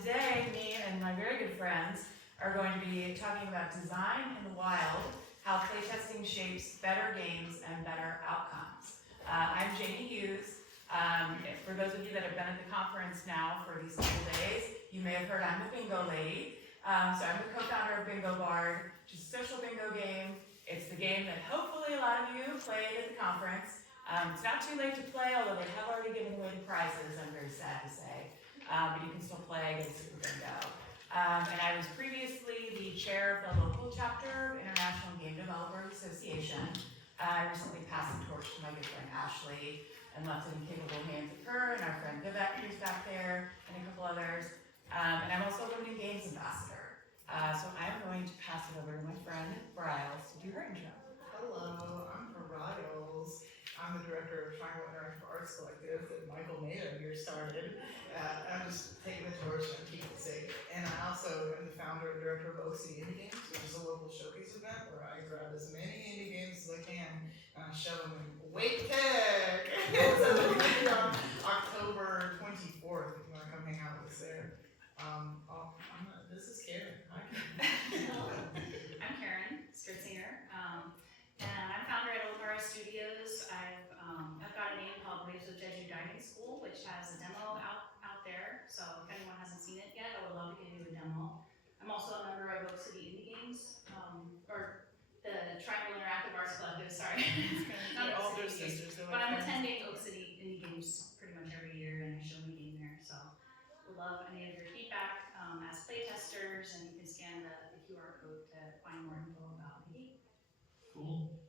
Today, me and my very good friends are going to be talking about design in the wild, how playtesting shapes better games and better outcomes. I'm Janie Hughes. For those of you that have been at the conference now for these couple days, you may have heard I'm the bingo lady. So I'm the co-founder of Bingo Bard, which is a social bingo game. It's the game that hopefully a lot of you played at the conference. It's not too late to play, although they have already given away the prizes, I'm very sad to say. But you can still play against Super Bingo. And I was previously the chair of the local chapter of International Game Developers Association. I recently passed the torch to my good friend Ashley and left it in capable hands of her and our friend Vivek, who's back there, and a couple others. And I'm also a Women in Games ambassador. So I'm going to pass it over to my friend Briles to do her intro. Hello, I'm Briles. I'm the director of Triangle Interactive Arts Collective that Michael Mayo here started. I'm just taking the torch and keeping it safe. And I also am the founder and director of Oak City Indie Games, which is a local showcase event where I grab as many indie games as I can and I shove them in Wake Tech. So it'll be on October 24th if you want to come hang out with us there. This is Karen. Hi, Karen. I'm Karen Stritzinger, and I'm founder at Moderator Studios. I've got a game called Waves of Jeju Diving School, which has a demo out there. So if anyone hasn't seen it yet, I would love to give you a demo. I'm also a member of Oak City Indie Games, or the Triangle Interactive Arts Collective. Sorry, Not all their sisters. but I'm attending Oak City Indie Games pretty much every year, and I show my game there. So would love any of your feedback as playtesters, and you can scan the QR code to find more info about the game. Cool.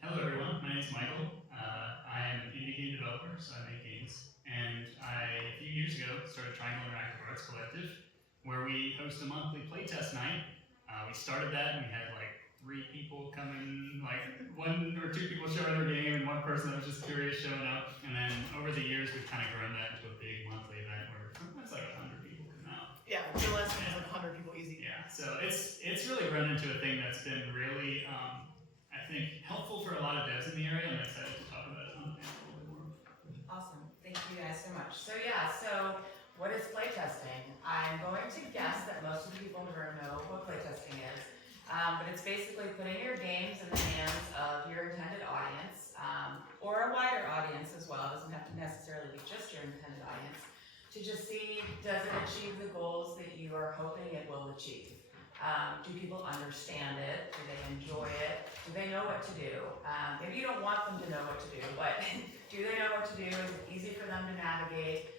Hello everyone, my name is Michael. I am an indie game developer, so I make games. And a few years ago, started Triangle Interactive Arts Collective, where we host a monthly playtest night. We started that and we had like 3 people come in, like 1 or 2 people showing their game and 1 person that was just curious showing up. And then over the years, we've kind of grown that into a big monthly event where it's like 100 people come out. Yeah, the last one was like 100 people easy. Yeah, so it's really grown into a thing that's been really, I think, helpful for a lot of devs in the area. I'm excited to talk about it on the panel a little bit more. Awesome. Thank you guys so much. So what is playtesting? I'm going to guess that most of the people in the room know what playtesting is. But it's basically putting your games in the hands of your intended audience, or a wider audience as well. It doesn't have to necessarily be just your intended audience, to just see, does it achieve the goals that you are hoping it will achieve? Do people understand it? Do they enjoy it? Do they know what to do? Maybe you don't want them to know what to do, but do they know what to do? Is it easy for them to navigate?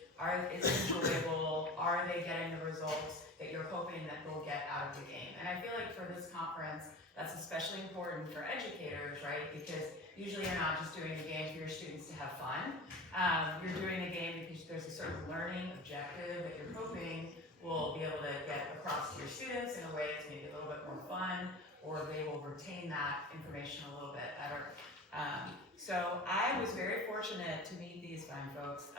Is it enjoyable? Are they getting the results that you're hoping that they'll get out of the game? And I feel like for this conference, that's especially important for educators, right? Because usually you're not just doing a game for your students to have fun. You're doing a game because there's a certain learning objective that you're hoping will be able to get across to your students in a way that's maybe a little bit more fun, or they will retain that information a little bit better. So I was very fortunate to meet these fine folks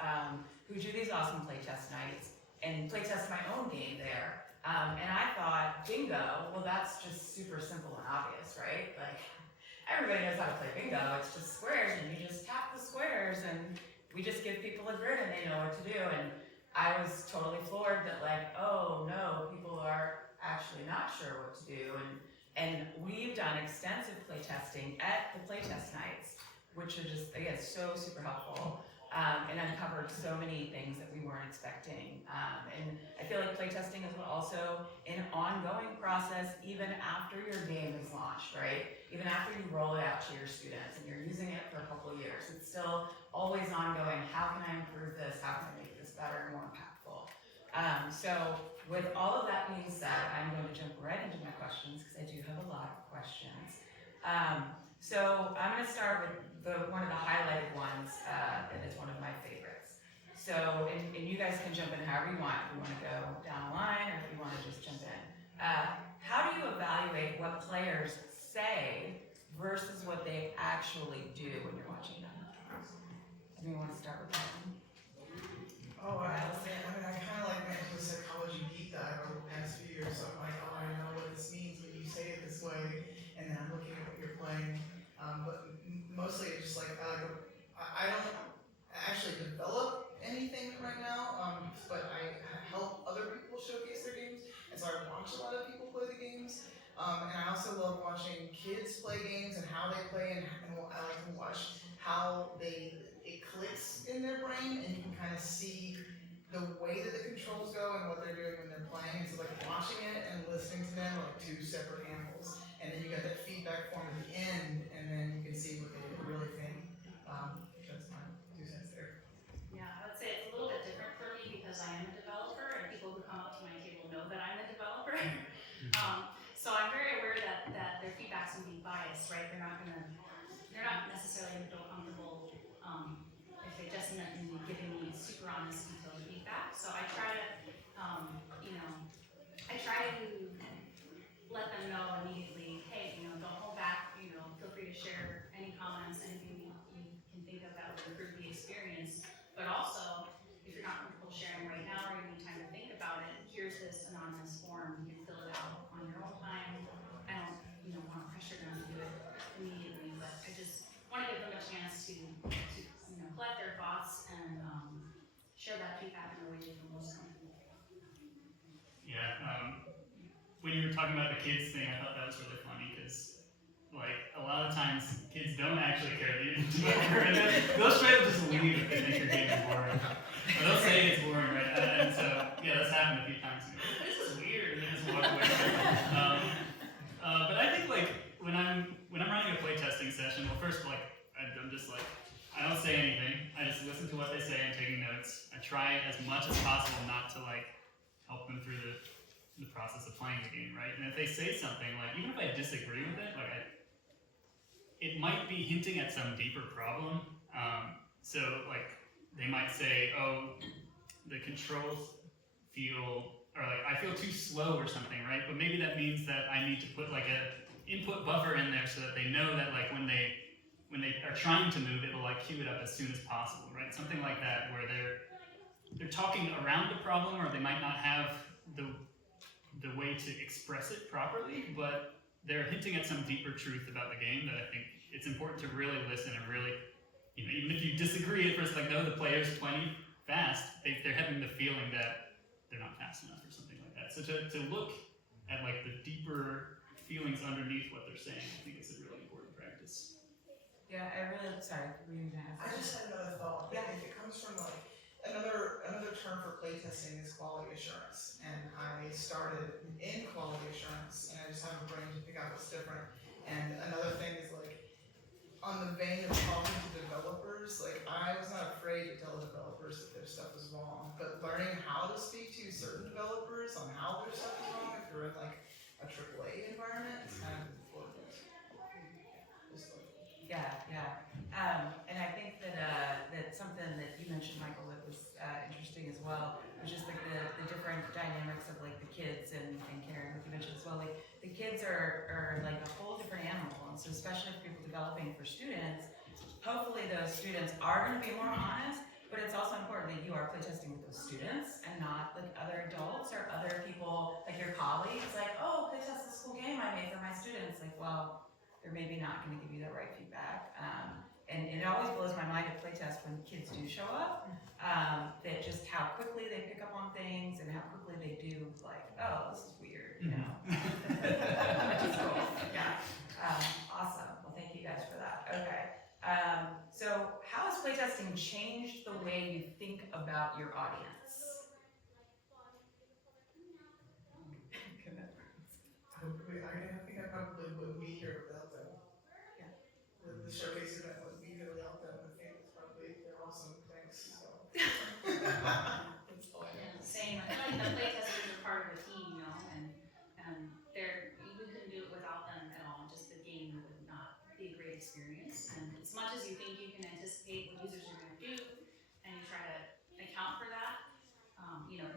who do these awesome playtest nights and playtest my own game there. And I thought, bingo, well that's just super simple and obvious, right? Like, everybody knows how to play bingo, it's just squares and you just tap the squares and we just give people a grid and they know what to do. And I was totally floored that like, oh no, people are actually not sure what to do. And we've done extensive playtesting at the playtest nights, which are just, again, so super helpful. And uncovered so many things that we weren't expecting. And I feel like playtesting is also an ongoing process even after your game is launched, right? Even after you roll it out to your students and you're using it for a couple of years, it's still always ongoing. How can I improve this? How can I make this better and more impactful? So with all of that being said, I'm going to jump right into my questions because I do have a lot of questions. So I'm going to start with one of the highlighted ones that is one of my favorites. So, and you guys can jump in however you want, if you want to go down the line or if you want to just jump in. How do you evaluate what players say versus what they actually do when you're watching them? Do you want to start with that one? Oh, I kind of like went into a psychology deep dive over the past few years, so I'm like, oh, I know what this means when you say it this way, and then I'm looking at what you're playing. But mostly it's just like, I don't actually develop anything right now, but I help how they play, and I like to watch how it clicks in their brain, and you can kind of see the way that the controls go and what they're doing when they're playing. And so like watching it and listening to them are like two separate animals. And then you got that feedback form at the end, and then you can see what they really think. That's my 2 cents there. Yeah, I would say it's a little bit different for me because I am a developer, and people who come up to my table know that I'm a developer. So I'm very aware that their feedback's gonna be biased, right? They're not necessarily gonna feel comfortable if they just end up giving me super honest, detailed feedback. So I try to, let them know immediately, hey, don't hold back, feel free to share any comments, anything you can think of that would improve the experience. But also, if you're not comfortable sharing right now or you need time to think about it, here's this anonymous form. You can fill it out on your own time. I don't, want to pressure them to do it immediately, but I just want to give them a chance to collect their thoughts and share that feedback in a way they feel most comfortable. Yeah. When you were talking about the kids thing, I thought that was really funny because, like, a lot of times kids don't actually care that you're the developer, and they'll straight up just leave if they think your game is boring. Or they'll say it's boring, right? And so, yeah, that's happened a few times. This is weird, and they just walk away. But I think, like, when I'm running a playtesting session, well, first, like, I'm just like, I don't say anything. I just listen to what they say. I'm taking notes. I try as much as possible not to, like, help them through the process of playing the game, right? And if they say something, like, even if I disagree with it, like, it might be hinting at some deeper problem. So, like, they might say, oh, the controls feel, or like, I feel too slow or something, right? But maybe that means that I need to put, like, a input buffer in there so that they know that, like, when they are trying to move, it'll, like, queue it up as soon as possible, right? Something like that, where they're talking around the problem, or they might not have the way to express it properly, but they're hinting at some deeper truth about the game that I think it's important to really listen and really, even if you disagree at first, like, no, the player's playing fast, they're having the feeling that they're not fast enough or something like that. So to look at, like, the deeper feelings underneath what they're saying, I think is a really important practice. Yeah, sorry, we didn't have. I just had another thought. Yeah. If it comes from like another term for playtesting is quality assurance, and I started in quality assurance, and I just have a brain to pick out what's different. And another thing is, like, on the vein of talking to developers, like, I was not afraid to tell developers that their stuff is wrong, but learning how to speak to certain developers on how their stuff is wrong if you're in like a AAA environment is kind of important. And I think that something that you mentioned, Michael, that was interesting as well, was just like the different dynamics of, like, the kids and Karen, like you mentioned as well. Like, the kids are like a whole different animal, and so especially for people developing for students, hopefully those students are going to be more honest. But it's also important that you are playtesting with those students and not like other adults or other people, like your colleagues. Like, oh, playtest this cool game I made for my students. Like, well, they're maybe not going to give you the right feedback. And it always blows my mind at playtest when kids do show up, that just how quickly they pick up on things and how quickly they do, like, oh, this is weird, Which is cool. Yeah. Awesome. Well, thank you guys for that. Okay. So how has playtesting changed the way you think about your audience? I think I probably would be here without them. Yeah. The showcase event would be here without them. I think it's probably, they're awesome. Thanks. So. That's all I know. Yeah, same. I feel like the playtesters are part of the team, and we couldn't do it without them at all. Just the game would not be a great experience. And as much as you think you can anticipate what users are going to do, and you try to account for that,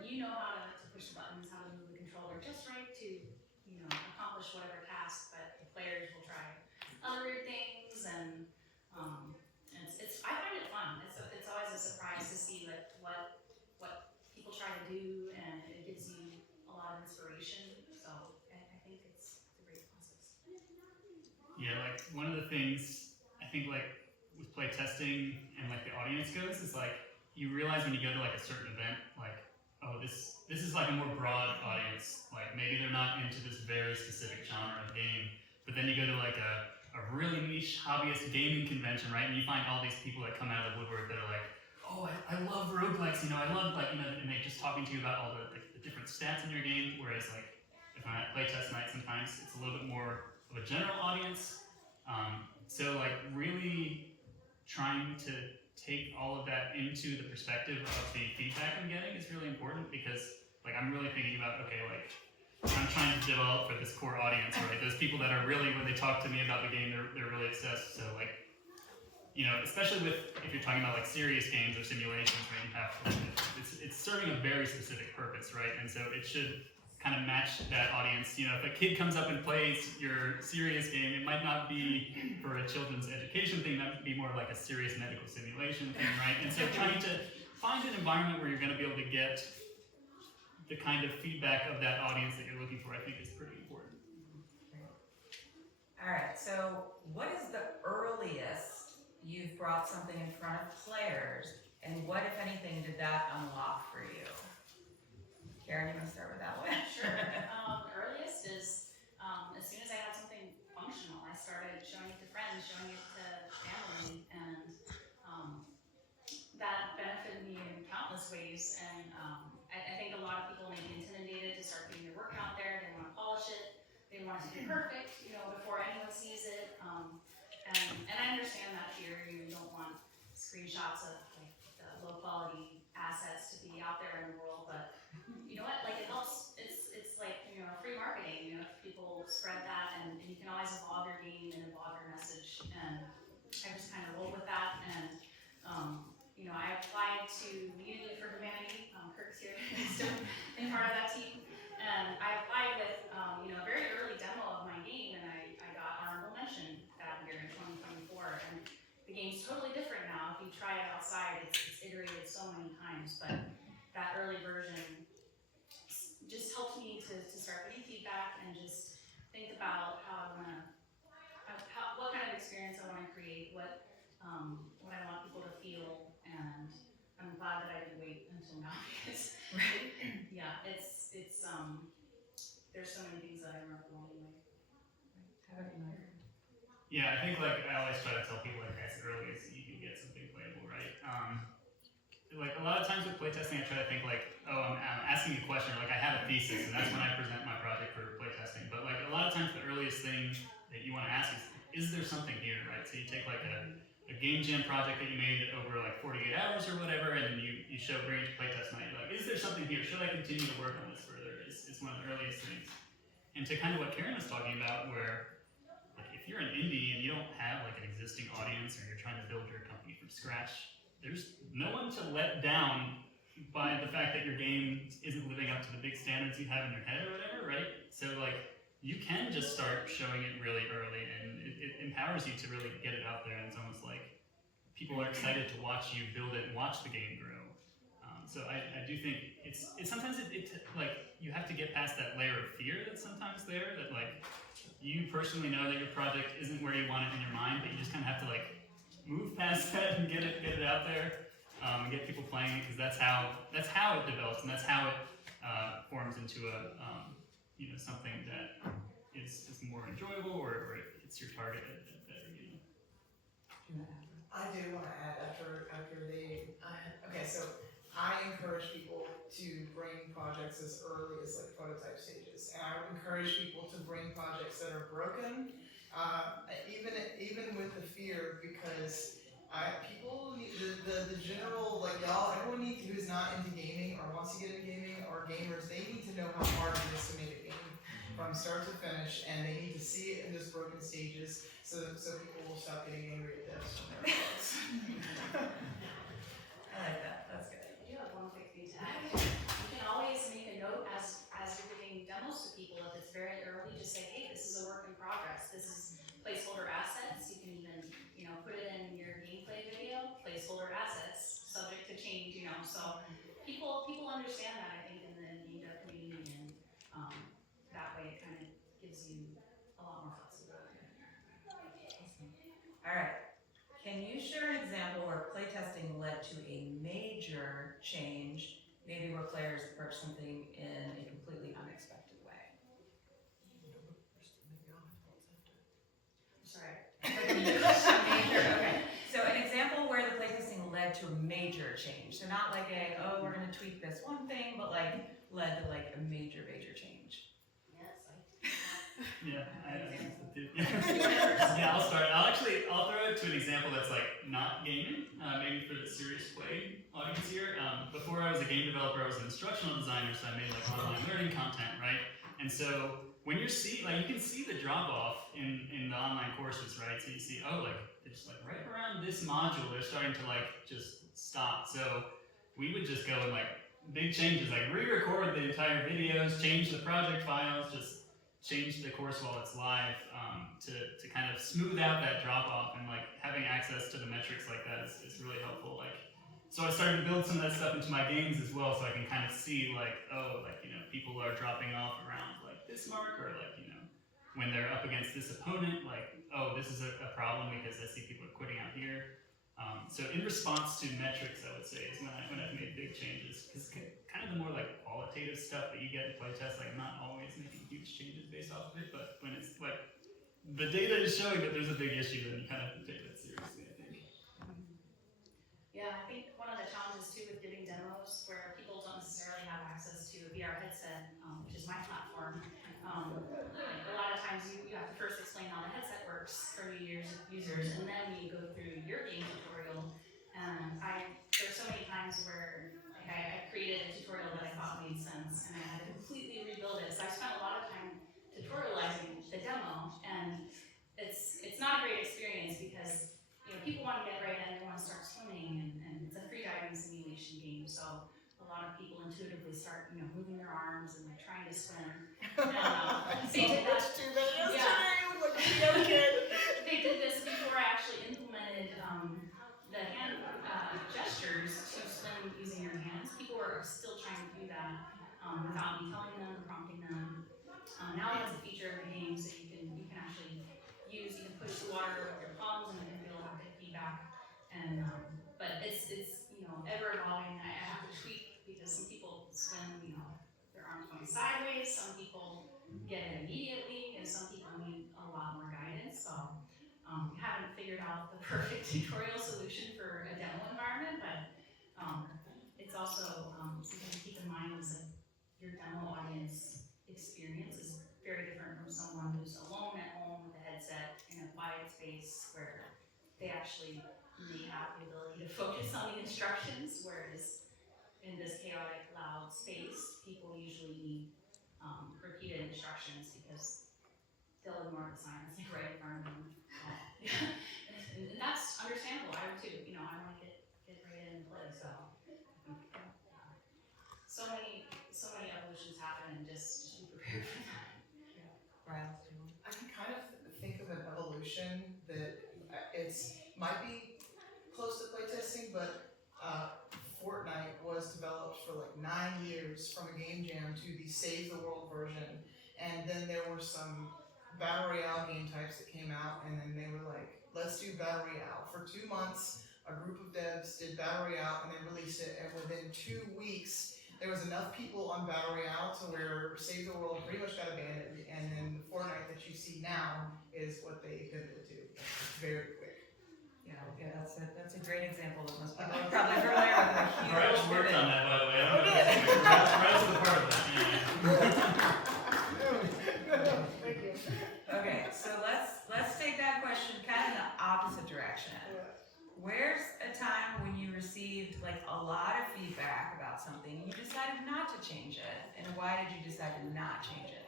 you know how to push the buttons, how to move the controller just right to accomplish whatever task. But the players will try other weird things, and I find it fun. It's always a surprise to see like what people try to do, and it gives you a lot of inspiration. So I think it's a great process. Yeah, like, one of the things I think, like, with playtesting and, like, the audience goes is, like, you realize when you go to, like, a certain event, like, oh, this is like a more broad audience. Like, maybe they're not into this very specific genre of game, but then you go to, like, a a really niche hobbyist gaming convention, right? And you find all these people that come out of the woodwork that are like, oh, I love roguelikes, I love and they're just talking to you about all the different stats in your game, whereas like, if I'm at playtest night, sometimes it's a little bit more of a general audience. So like really trying to take all of that into the perspective of the feedback I'm getting is really important, because like I'm really thinking about, okay, like I'm trying to develop for this core audience, right? Those people that are really, when they talk to me about the game, they're really obsessed. So like, especially if you're talking about like serious games or simulations, where you have it's serving a very specific purpose, right? And so it should kind of match that audience. If a kid comes up and plays your serious game, it might not be for a children's education thing, that would be more like a serious medical simulation thing, right? And so trying to find an environment where you're going to be able to get the kind of feedback of that audience that you're looking for, I think is pretty important. All right, so what is the earliest you've brought something in front of players, and what, if anything, did that unlock for you? Karen, you want to start with that one? Sure. The earliest is as soon as I had something functional, I started showing it to friends, showing it to family, and that benefited me in countless ways. And I think a lot of people may be intimidated to start getting their work out there. They want to polish it. They want it to be perfect, before anyone sees it. And I understand that fear. You don't want screenshots of like the low quality assets to be out there in the world, but you know what? Like it helps. It's like free marketing. If people spread that, and you can always evolve your game and evolve your message. And I just kind of roll with that. And I applied to Unity for Humanity. Kirk's here, still being part of that team. And I applied with a very early demo of my game, and I got honorable mention that year in 2024. And the game's totally different now. If you try it outside, it's iterated so many times, but that early version just helped me to start getting feedback and just think about what kind of experience I want to create, what I want people to feel, and I'm glad that I didn't wait until now, because yeah, it's there's so many things that I remember along the way. How about you, Mike? Yeah, I think like I always try to tell people like as early as you can get something playable, right? Like a lot of times with playtesting, I try to think like, oh, I'm asking a question, like I have a thesis, and that's when I present my project for playtesting. But like a lot of times, the earliest thing that you want to ask is there something here, right? So you take like a game jam project that you made over like 48 hours or whatever, and then you bring it to playtest night. You're like, is there something here? Should I continue to work on this further? Is one of the earliest things. And to kind of what Karen was talking about, where like if you're an indie and you don't have like an existing audience, or you're trying to build your company from scratch, there's no one to let down by the fact that your game isn't living up to the big standards you have in your head or whatever, right? So like you can just start showing it really early, and it empowers you to really get it out there, and it's almost like people are excited to watch you build it and watch the game grow. So I do think it's sometimes like you have to get past that layer of fear that's sometimes there, that like you personally know that your project isn't where you want it in your mind, but you just kind of have to like move past that and get it out there, and get people playing it, because that's how it develops, and that's how it forms into a something that is more enjoyable, or it's your target better. I do want to add after they. Okay, so I encourage people to bring projects as early as like prototype stages, and I would encourage people to bring projects that are broken, even with the fear, because people need the general, like everyone who's not into gaming or wants to get into gaming, or gamers, they need to know how hard it is to make a game from start to finish, and they need to see it in those broken stages, so people will stop getting angry at devs when they're bugs. I like that. That's good. I do have one quick thing to add. You can always make a note as you're giving demos to people, if it's very early, just say, hey, this is a work in progress. This is placeholder assets. You can even, put it in your gameplay video, placeholder assets, subject to change, So people understand that, I think, in the game dev community, and that way it kind of gives you a lot more flexibility. All right. Can you share an example where playtesting led to a major change, maybe where players approach something in a completely unexpected way? Sorry. Like a major, okay. So an example where the playtesting led to a major change. So not like we're gonna tweak this one thing, but like led to like a major change. Yes, Yeah, yeah, I'll start. I'll throw it to an example that's like not gaming, maybe for the serious play audience here. Before I was a game developer, I was an instructional designer, so I made like online learning content, right? And so when you can see the drop off in the online courses, right? So you see, it's like right around this module, they're starting to like just stop. So we would just go and like big changes, like re-record the entire videos, change the project files, just change the course while it's live, to kind of smooth out that drop off, and like having access to the metrics like that is really helpful. Like, so I started to build some of that stuff into my games as well, so I can kind of see like, people are dropping off around like this mark, or like, when they're up against this opponent, like, this is a problem because I see people are quitting out here. So in response to metrics, I would say, is when I've made big changes, because kind of the more like qualitative stuff that you get in playtest, like I'm not always making huge changes based off of it, but when it's like the data is showing that there's a big issue, then you kind of have to take that seriously, I think. Yeah, I think one of the challenges too with giving demos where people don't necessarily have access to a VR headset, which is my platform. A lot of times you have to first explain how the headset works for new users, and then we go through your game tutorial. And there's so many times where like, I created a tutorial that I thought made sense, and I had to completely rebuild it. So I spent a lot of time tutorializing the demo, and it's not a great experience because people want to get right in, they want to start swimming, and it's a free diving simulation game, so a lot of people intuitively start moving their arms and like trying to swim. And they did that. They did this before I actually implemented the hand gestures to swim using your hands. People were still trying to do that without me telling them, prompting them. Now it's a feature of the game, so you can actually use, you can push the water with your palms and you can feel haptic feedback. And but it's ever evolving. I have to tweak because some people swim, their arms going sideways. Some people get it immediately, and some people need a lot more guidance. So we haven't figured out the perfect tutorial solution for a demo environment, but it's also something to keep in mind is that your demo audience experience is very different from someone who's alone at home with a headset in a quiet space where they actually may have the ability to focus on the instructions, whereas in this chaotic, loud space, people usually need repeated instructions because they'll ignore the signs like right in front of them. And that's understandable. I would too. I want to get right in and play. So many evolutions happen, and just be prepared for that. Briles, I can kind of think of an evolution that might be close to playtesting, but Fortnite was developed for like 9 years from a game jam to the Save the World version, and then there were some Battle Royale game types that came out, and then they were like, let's do Battle Royale. For 2 months, a group of devs did Battle Royale and they released it, and within 2 weeks, there was enough people on Battle Royale to where Save the World pretty much got abandoned, and then the Fortnite that you see now is what they pivoted to. It's very quick. Yeah, that's a great example that most people are probably familiar with. Briles worked on that, by the way. I don't know if Briles was a part of that. Thank you. Okay, so let's take that question kind of in the opposite direction. Where's a time when you received like a lot of feedback about something and you decided not to change it, and why did you decide to not change it?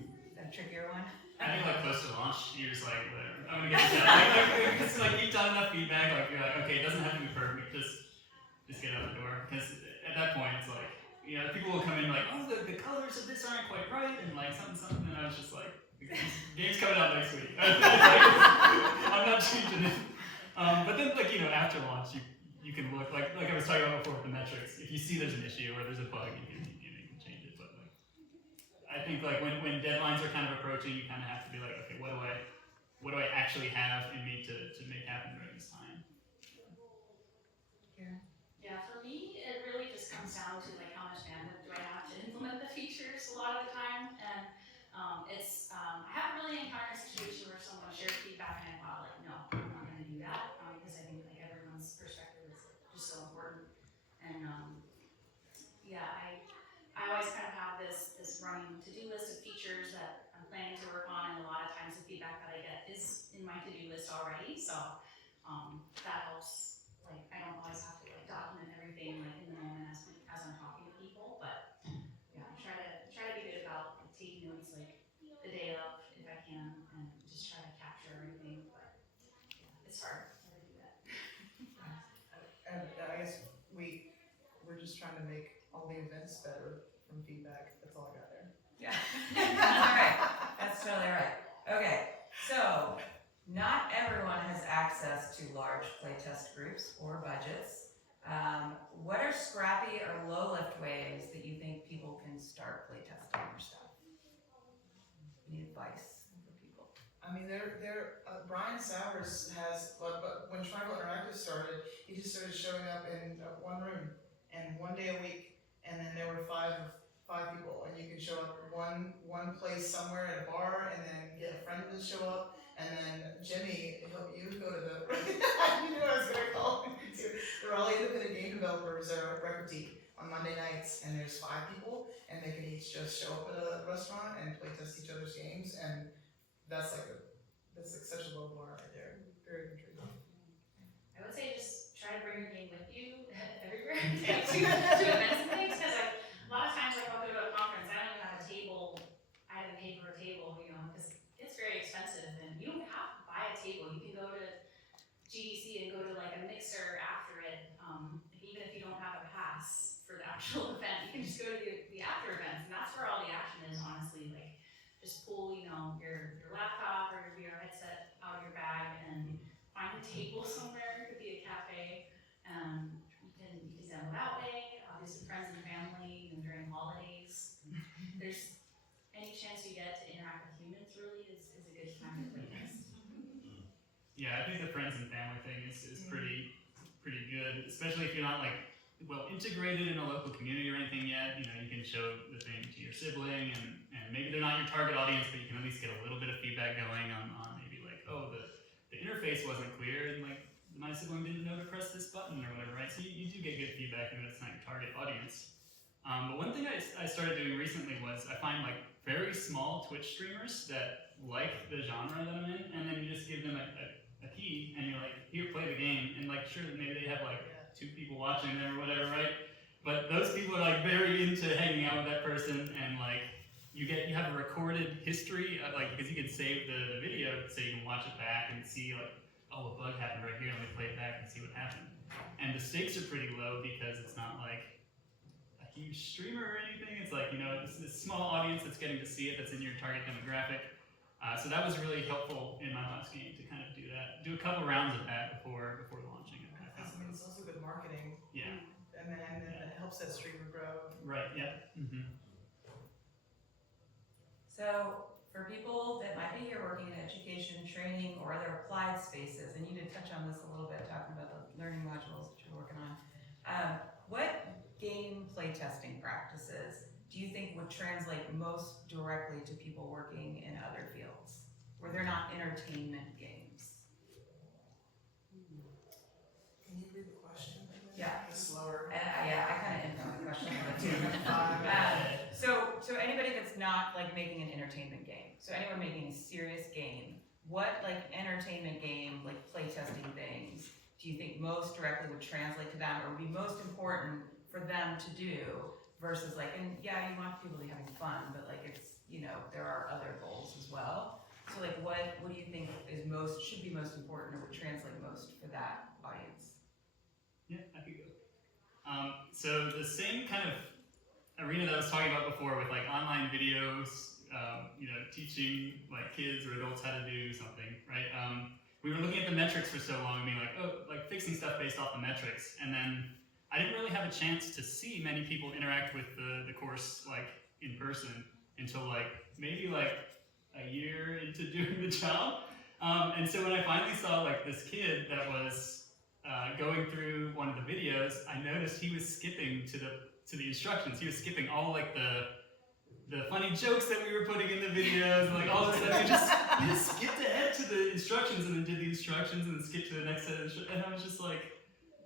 Is that a trickier one? I think like close to launch, you're just like, whatever. I'm gonna get it done. It's like you've done enough feedback, like you're like, okay, it doesn't have to be perfect, just get out the door. Because at that point, it's like, people will come in like, oh, the colors of this aren't quite right, and like something, and I was just like, game's coming out next week. I'm not changing it. But then, like, after launch, you can look, like I was talking about before with the metrics, if you see there's an issue or there's a bug, you can change it. But like, I think like when deadlines are kind of approaching, you kind of have to be like, okay, what do I actually have in me to make happen during this time? Yeah, for me, it really just comes down to like how much bandwidth do I have to implement the features a lot of the time, and I haven't really encountered a situation where someone shared running to-do list of features that I'm planning to work on, and a lot of times the feedback that I get is in my to-do list already, so that helps. Like, I don't always have to like document everything like in the moment as I'm talking to people, but yeah, try to be good about like, taking notes like the day of if I can, and just try to capture everything. But yeah, it's hard to do that. And I guess we're just trying to make all the events better from feedback. That's all I got there. Yeah. That's all right. That's totally right. Okay, so not everyone has access to large playtest groups or budgets. What are scrappy or low-lift ways that you think people can start playtesting your stuff? Any advice for people? I mean, Brian Sowers has, but when Tribal Interactive started, he just started showing up in one room and 1 day a week, and then there were five people, and you could show up one place somewhere at a bar, and then get a friend to show up, and then Jimmy, you go to the, you knew I was gonna call you too. They're all independent game developers at Reperty on Monday nights, and there's 5 people, and they can each just show up at a restaurant and play test each other's games, and that's like such a low bar right there. Very intriguing. I would say just try to bring your game with you everywhere to events and things, because a lot of times like I'll go to a conference, I don't even have a table, I haven't paid for a table, you know, because it's very expensive, and you don't have to buy a table. You can go to GDC and go to like a mixer after it, even if you don't have a pass for the actual event, you can just go to the after events, and that's where all the action is, honestly. Like, just pull, you know, your laptop or your VR headset out of your bag and find a table somewhere. It could be a cafe. You can demo that way. Obviously, friends and family, and during holidays. There's any chance you get to interact with humans really is a good time to play this. Yeah, I think the friends and family thing is pretty good, especially if you're not like well integrated in a local community or anything yet. You know, you can show the thing to your sibling, and maybe they're not your target audience, but you can at least get a little bit of feedback going on maybe like, oh, the interface wasn't clear, and like my sibling didn't know to press this button or whatever, right? So you do get good feedback, even if it's not your target audience. But one thing I started doing recently was I find like very small Twitch streamers that like the genre that I'm in, and then you just give them a key, and you're like, here, play the game, and like sure, maybe they have like 2 people watching them or whatever, right? But those people are like very into hanging out with that person, and like you have a recorded history, like because you can save the video so you can watch it back and see like, oh, a bug happened right here, let me play it back and see what happened. And the stakes are pretty low because it's not like a huge streamer or anything. It's like, you know, it's this small audience that's getting to see it, that's in your target demographic. So that was really helpful in my last game to kind of do that. Do a couple rounds of that before launching it. I mean, it's also good marketing. Yeah. And then it helps that streamer grow. Right, yeah. Mm-hmm. So for people that might be here working in education, training, or other applied spaces, and you did touch on this a little bit, talking about the learning modules that you're working on, what game playtesting practices do you think would translate most directly to people working in other fields, where they're not entertainment games? Can you read the question? Yeah. It's slower. Yeah, I kind of input the question a bit too. So anybody that's not like making an entertainment game, so anyone making a serious game, what like entertainment game, like playtesting things, do you think most directly would translate to them, or would be most important for them to do, versus like, and yeah, you want people to be having fun, but like it's, you know, there are other goals as well. So like what do you think should be most important, or would translate most for that audience? Yeah, I could go. So the same kind of arena that I was talking about before with like online videos, you know, teaching like kids or adults how to do something, right? We were looking at the metrics for so long and being like, oh, like fixing stuff based off the metrics. And then I didn't really have a chance to see many people interact with the course like in person until like maybe like a year into doing the job. And so when I finally saw like this kid that was going through one of the videos, I noticed he was skipping to the instructions. He was skipping all like the funny jokes that we were putting in the videos, and like all this stuff. He just skipped ahead to the instructions and then did the instructions and then skipped to the next set of instructions. And I was just like,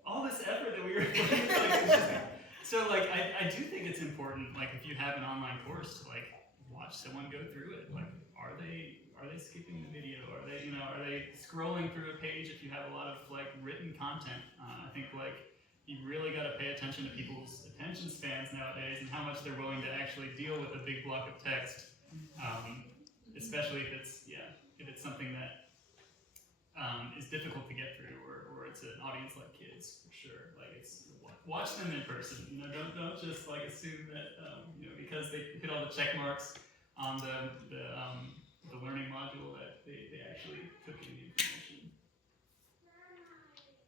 all this effort that we were putting, like, So like I do think it's important, like if you have an online course, to like watch someone go through it. Like are they skipping the video? Are they scrolling through a page if you have a lot of like written content? I think like you really got to pay attention to people's attention spans nowadays and how much they're willing to actually deal with a big block of text, especially if it's something that is difficult to get through, or it's an audience like kids for sure. Like it's watch them in person. Don't just like assume that because they hit all the check marks on the learning module that they actually took in the information.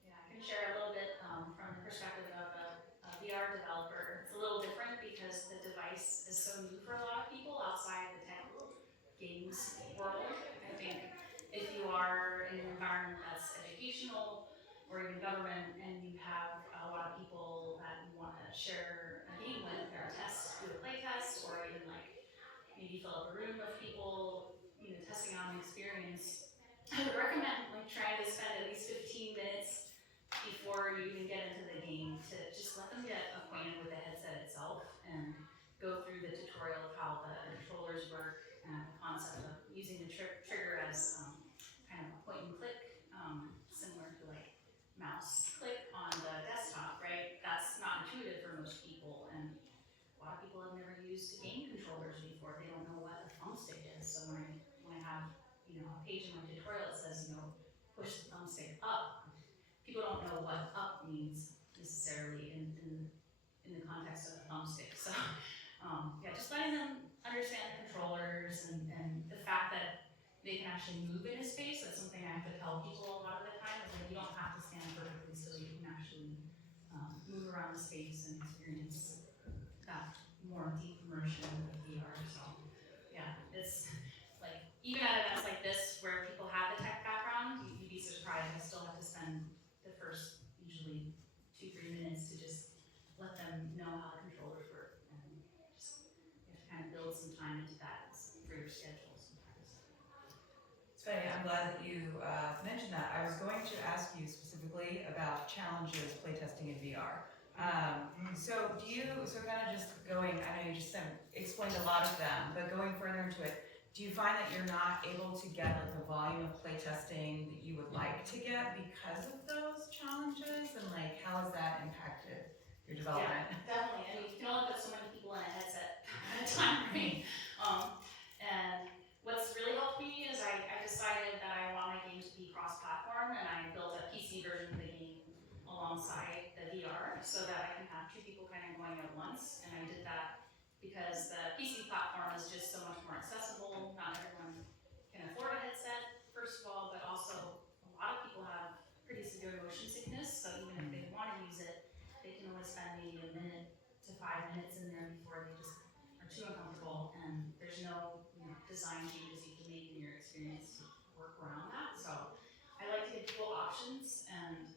Yeah, I can share a little bit from the perspective of a VR developer. It's a little different because the device is so new for a lot of people outside the tech games world. I think if you are in an environment that's educational or even government and you have a lot of people that you want to share a game with or do a play test, or even like maybe fill up a room of people, testing on the experience, I would recommend like trying to spend at least 15 minutes before you even get into the game to just let them get acquainted with the headset itself and go through the tutorial of how the controllers work and the concept of using the trigger as kind of a point and click, similar to like mouse click on the desktop, right? That's not intuitive for most people, and a lot of people have never used game controllers before. They don't know what a thumbstick is. So when I have a page in my tutorial that says push the thumbstick up, people don't know what up means necessarily in the context of a thumbstick. So just letting them understand the controllers and the fact that they can actually move in a space. That's something I have to tell people a lot of the time. Is like you don't have to stand perfectly still. You can actually move around the space and experience that more deep immersion with VR. So yeah, it's like even at events like this where people have the tech background, you'd be surprised. I still have to spend the first usually 2-3 minutes to just let them know how the controllers work, and just you have to kind of build some time into that for your schedule sometimes. It's funny, I'm glad that you mentioned that. I was going to ask you specifically about challenges playtesting in VR. So kind of just going, I know you just explained a lot of them, but going further into it, do you find that you're not able to get like the volume of playtesting that you would like to get because of those challenges? And like, how has that impacted your development? Yeah, definitely. I mean, you can only put so many people in a headset at a time, right? And what's really helped me is I decided that I want my game to be cross-platform, and I built a PC version of the game alongside the VR so that I can have two people kind of going at once. And I did that because the PC platform is just so much more accessible. Not everyone can afford a headset, first of all, but also a lot of people have pretty severe motion sickness, so even if they want to use it, they can only spend maybe 1 minute to 5 minutes in there before they just are too uncomfortable, and there's no design changes you can make in your experience to work around that. So I like to give people options, and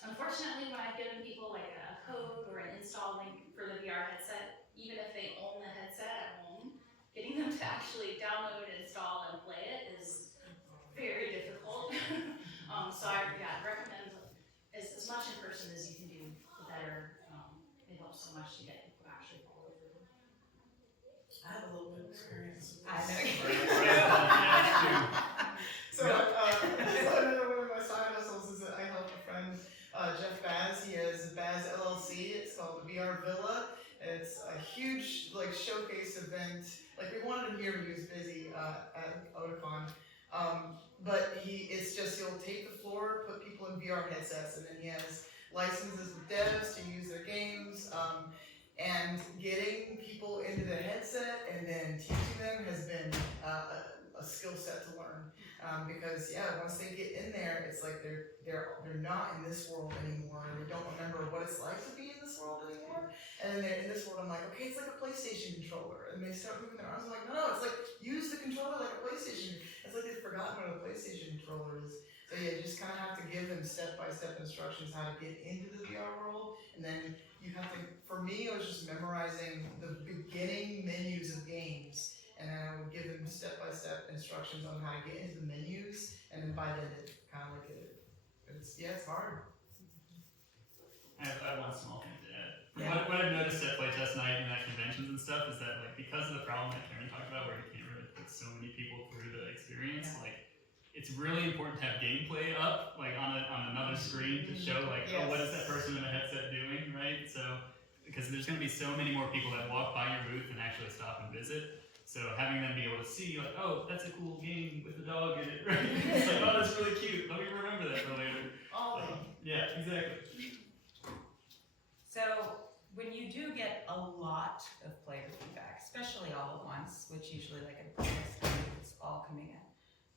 unfortunately when I've given people like a code or an install link for the VR headset, even if they own the headset at home, getting them to actually download, install, and play it is very difficult. So I recommend as much in person as you can do, the better. It helps so much to get people to actually follow through. I have a little bit of experience with I this. know. So another one of my side hustles is that I help a friend, Jeff Baz. He has Baz LLC. It's called the VR Villa. It's a huge showcase event. Like we wanted him here, but he was busy at Otakon. But he'll take the floor, put people in VR headsets, and then he has licenses with devs to use their games. And getting people into the headset and then teaching them has been a skill set to learn. Because once they get in there, it's like they're not in this world anymore. They don't remember what it's like to be in this world anymore. And then they're in this world, I'm like, okay, it's like a PlayStation controller. And they start moving their arms. I'm like, no, it's like use the controller like a PlayStation. It's like they've forgotten what a PlayStation controller is. So you just kind of have to give them step-by-step instructions how to get into the VR world. And then you have to, for me, it was just memorizing the beginning menus of games. And then I would give them step-by-step instructions on how to get into the menus. And then by then, it kind of like it. It's hard. I have one small thing to add. what I've noticed at playtest night and at conventions and stuff is that like because of the problem that Karen talked about, where you can't really put so many people through the experience, like it's really important to have gameplay up like on another screen to show like oh, what is that person in the headset doing, right? So because there's going to be so many more people that walk by your booth and actually stop and visit. So having them be able to see, like, oh, that's a cool game with the dog in it, right? It's like, oh, that's really cute. Let me remember that for later. Yeah, exactly. So when you do get a lot of player feedback, especially all at once, which usually like at a playtest it's all coming in.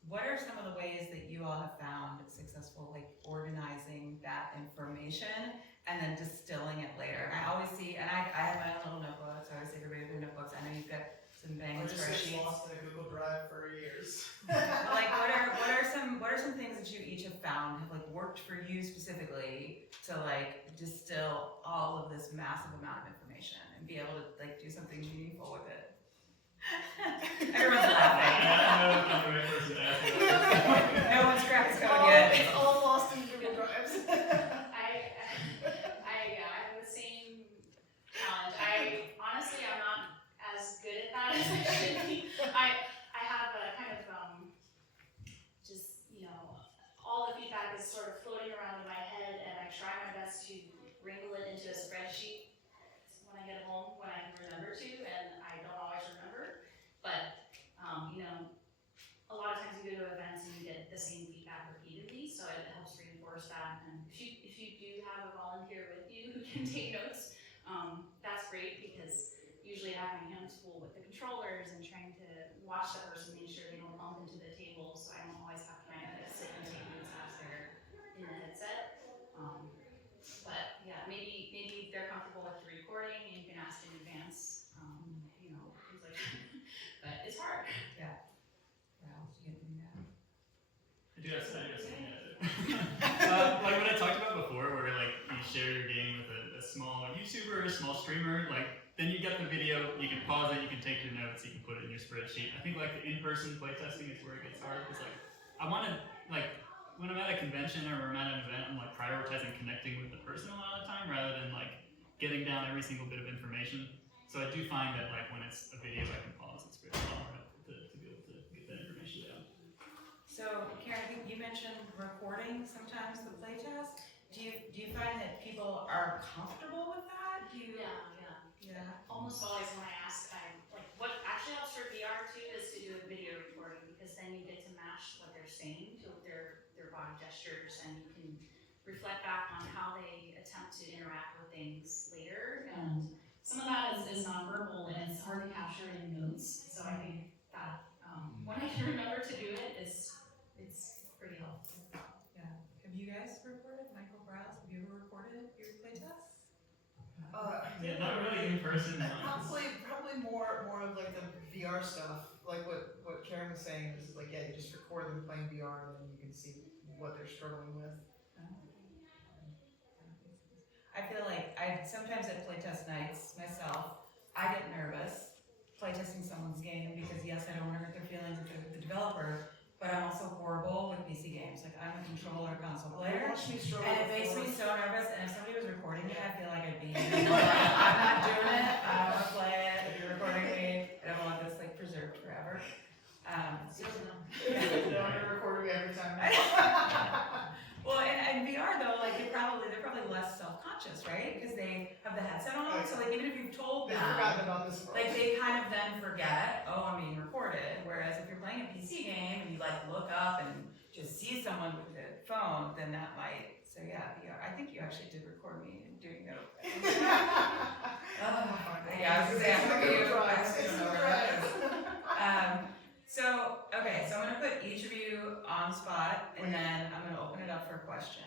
What are some of the ways that you all have found successful, like organizing that information and then distilling it later? And I always see, and I have my own little notebooks. I always say everybody with their notebooks. I know you've got some banging spreadsheets. Lost in a Google Drive for years. Like what are some things that you each have found have like worked for you specifically to like distill all of this massive amount of information and be able to like do something meaningful with it? Everyone's laughing. I'm the right person to ask you. No one's cracked going yet. It's all lost in Google Drives. I have the same challenge. Honestly, I'm not as good at that as I should be. I have a kind of just all the feedback is sort of floating around in my head, and I try my best to wrangle it into a spreadsheet when I get home, when I can remember to, and I don't always remember. But a lot of times you go to events and you get the same feedback repeatedly, so it helps reinforce that. And if you do have a volunteer with you who can take notes, that's great, because usually I have my hands full with the controllers and trying to watch the person, make sure they don't bump into the table, so I don't always have to kind of sit and take notes as they're in the headset. But yeah, maybe if they're comfortable with the recording and you can ask in advance, things like that. But it's hard. Yeah. Well, you get me now. I do have something to like what I talked about before, where like you share your game with a small YouTuber, a small streamer, like then you get the video, you can pause it, you can take your notes, you can put it in your spreadsheet. I think like the in-person playtesting is where it gets hard, because like I want to like when I'm at a convention or I'm at an event, I'm like prioritizing connecting with the person a lot of the time rather than like getting down every single bit of information. So I do find that like when it's a video, I can pause. It's really helpful to be able to get that information down. So Karen, I think you mentioned recording sometimes the playtest. Do you find that people are comfortable with that? Yeah. Almost always when I ask, what actually helps for VR too is to do a video recording, because then you get to match what they're saying to their body gestures, and you can reflect back on how they attempt to interact with things later. And some of that is nonverbal, and it's hard to capture in notes. So I think that when I can remember to do it, it's pretty helpful. Yeah. Have you guys recorded? Michael, Briles, have you ever recorded your playtests? Yeah, not really in person. Probably more of like the VR stuff. Like what Karen was saying is like, yeah, you just record them playing VR and then you can see what they're struggling with. I feel like sometimes at playtest nights myself, I get nervous playtesting someone's game because yes, I don't want to hurt their feelings if they're the developer, but I'm also horrible with PC games. Like I'm a controller console player, and it makes me so nervous. And if somebody was recording me, I feel like I'd be I'm not doing it. I don't want to play it. If you're recording me, I don't want this like preserved forever. They're recording me every time. Well, and VR though, like they're probably less self-conscious, right? Because they have the headset on, so like even if you've told them, They've forgotten about this world. like they kind of then forget, oh, I'm being recorded. Whereas if you're playing a PC game and you like look up and just see someone with a phone, then that might. So yeah, VR. I think you actually did record me doing that. Yeah, I was gonna say, So I'm gonna put each of you on the spot, and then I'm gonna open it up for questions.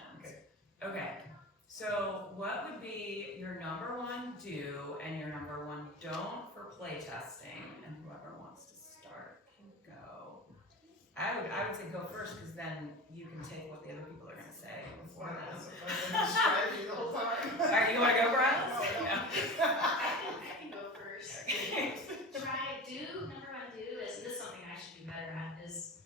Okay. So what would be your number one do and your number one don't for playtesting? And whoever wants to start can go. I would say go first, because then you can take what the other people are gonna say before them. The whole time. All right, you wanna go, Briles? I can go first. Number one do is, this is something I should do better at, is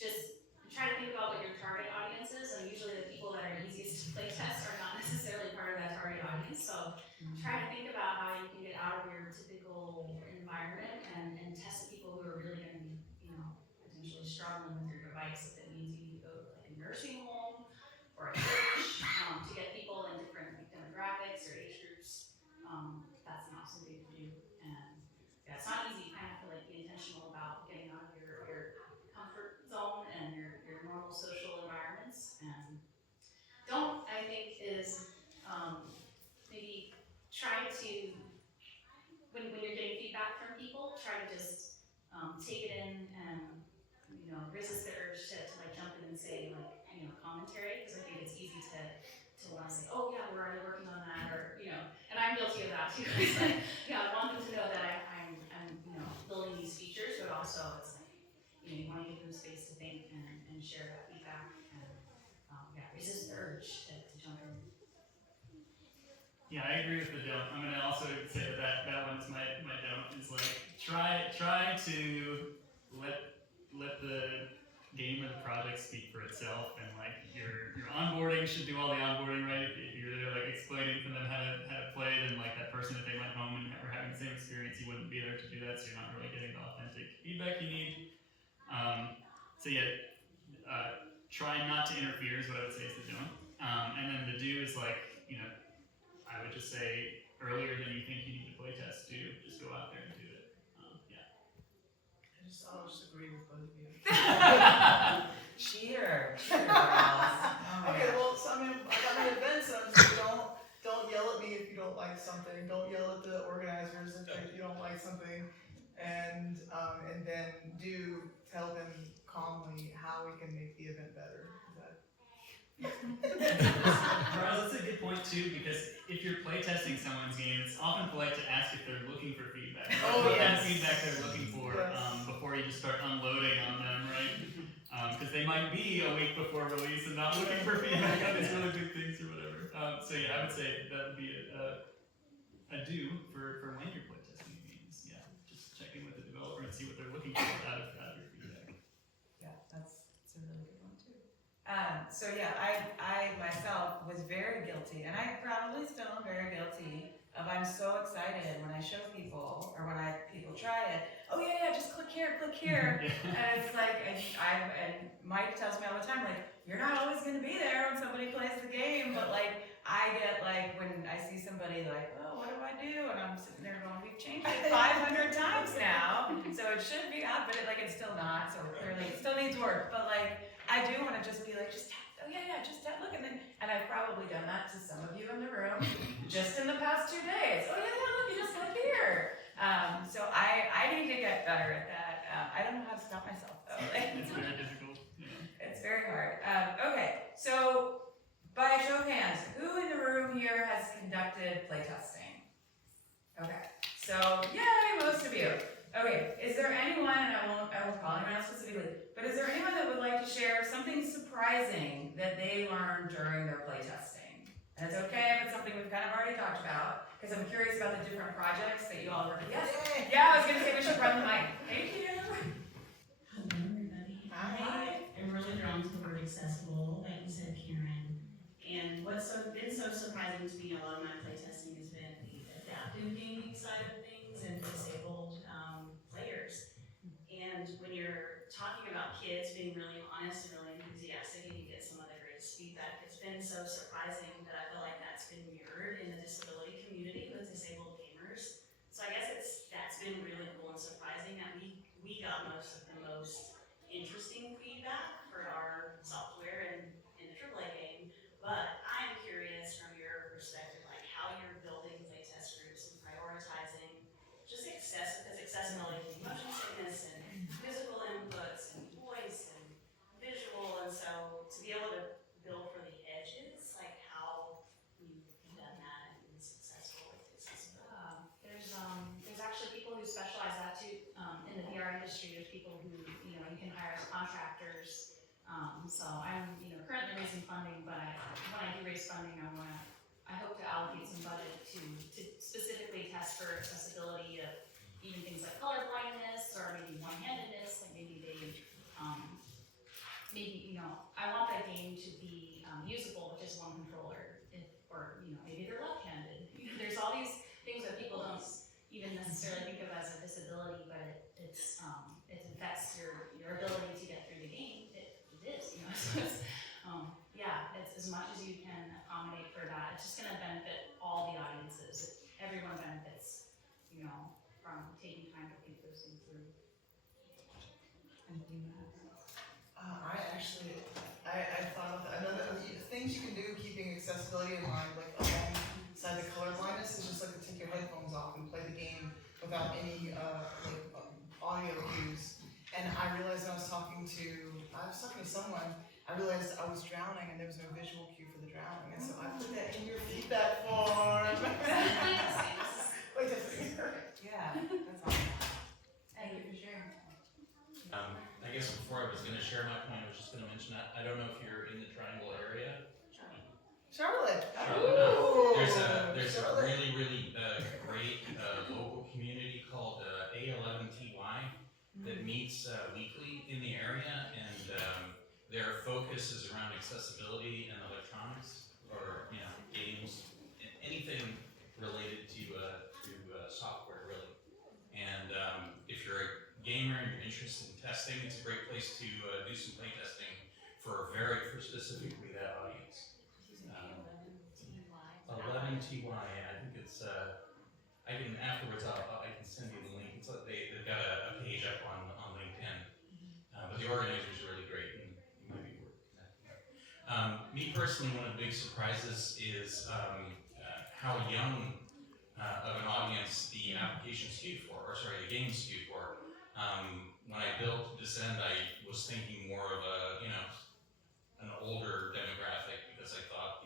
just try to think about what your target audience is, and usually the people that are easiest to play test are not necessarily part of that target audience. audience. So try to think about how you can get out of your typical environment and test people who are really going to be, potentially struggling with your device. If it means you need to go to like a nursing home or a church to get people in different demographics or age groups, that's an awesome thing to do. And yeah, it's not easy. You kind of have to like be intentional about getting out of your comfort zone and your normal social environments. And don't, I think, is maybe try to, when you're getting feedback from people, try to just take it in and resist the urge to like jump in and say like commentary, because I think it's easy to want to say, oh yeah, we're already working on that, or and I'm guilty of that too. It's like, I want them to know that I'm building these features, but also it's like you want to give them space to think and share that feedback, and resist the urge to jump in. Yeah, I agree with the don't. I'm gonna also say that one's my don't, is like try to let the game or the project speak for itself, and like your onboarding should do all the onboarding, right? If you're there like explaining for them how to play, then like that person, if they went home and were having the same experience, you wouldn't be there to do that, so you're not really getting the authentic feedback you need. Try not to interfere is what I would say is the don't. And then the do is like, I would just say earlier than you think you need to play test, just go out there and do it. I'll just agree with both of you. Cheer, Briles. Okay, well, so I got my events, so don't yell at me if you don't like something. Don't yell at the organizers if you don't like something, and then do tell them calmly how we can make the event better. Briles, that's a good point too, because if you're playtesting someone's game, it's often polite to ask if they're looking for feedback. Oh, what yes. kind of feedback they're looking for Yes. Before you just start unloading on them, right? Because they might be a week before release and not looking for feedback on these really big things or whatever. So yeah, I would say that would be a do for when you're playtesting games. Yeah, just check in with the developer and see what they're looking for out of your feedback. Yeah, that's a really good one too. So yeah, I myself was very guilty, and I probably still am very guilty of I'm so excited when I show people, or when people try it. Oh yeah, just click here. And it's like, and Mike tells me all the time, like, you're not always gonna be there when somebody plays the game, but like, I get like, when I see somebody like, oh, what do I do? And I'm sitting there going, we've changed it 500 times now, so it should be up, but it's still not, so clearly it still needs work, but like, I do want to just be like, just tap, oh yeah, just tap, look, and I've probably done that to some of you in the room, just in the past 2 days. Oh yeah, look, you just click here. So I need to get better at that. I don't know how to stop myself though. It's very difficult. Yeah. It's very hard. Okay, so by a show of hands, who in the room here has conducted playtesting? Okay, so yay, most of you. Okay, is there anyone, and I won't call anyone else specifically, but is there anyone that would like to share something surprising that they learned during their playtesting? And it's okay if it's something we've kind of already talked about, because I'm curious about the different projects that you all worked on. Yes? Yeah, I was going to say we should run the mic. Thank you. Hello, everybody. Hi. I'm really drawn to the word accessible, like you said, Karen. And what's been so surprising to me, a lot of my playtesting has been the adaptive gaming side of things and disabled players. And when you're talking about kids being really honest and really enthusiastic, and you get some of the greatest feedback, it's been so surprising that I feel like that's been mirrored in the disability community with disabled gamers. So I guess that's been really cool and surprising that we got most of the most interesting feedback for our software in the AAA game. But I'm curious from your perspective, like how you're building playtest groups and prioritizing just accessibility, motion sickness and physical inputs and voice and visual, and so to be able to build for the edges, like how you've done that and been successful with accessibility. There's actually people who specialize that too in the VR industry. There's people who you can hire as contractors. So I'm currently raising funding, but when I do raise funding, I hope to allocate some budget to specifically test for accessibility of even things like color blindness or maybe one-handedness. Like maybe they I want that game to be usable with just one controller, or maybe they're left-handed accessibility in mind, like alongside the color blindness, is just like to take your headphones off and play the game without any audio cues. And I realized when I was talking to someone, I realized I was drowning and there was no visual cue for the drowning, and so I put that in your feedback form. Playtesting. Yeah, that's awesome. Thank you for sharing. I guess before I was going to share my point, I was just going to mention that I don't know if you're in the Triangle area. Charlotte. Charlotte. Ooh. There's Charlotte. a really great local community called A11TY that meets weekly in the area, and their focus is around accessibility and electronics, or games, anything related to software really. And if you're a gamer and you're interested in testing, it's a great place to do some play testing for specifically that audience. 11TY, I think it's, I can afterwards, I can send you the link. It's like they've got a page up on LinkedIn, but the organizer's really great, and you might be worth connecting. Me personally, one of the big surprises is how young of an audience the application skewed for, the game skewed for. When I built Descend, I was thinking more of an older demographic, because I thought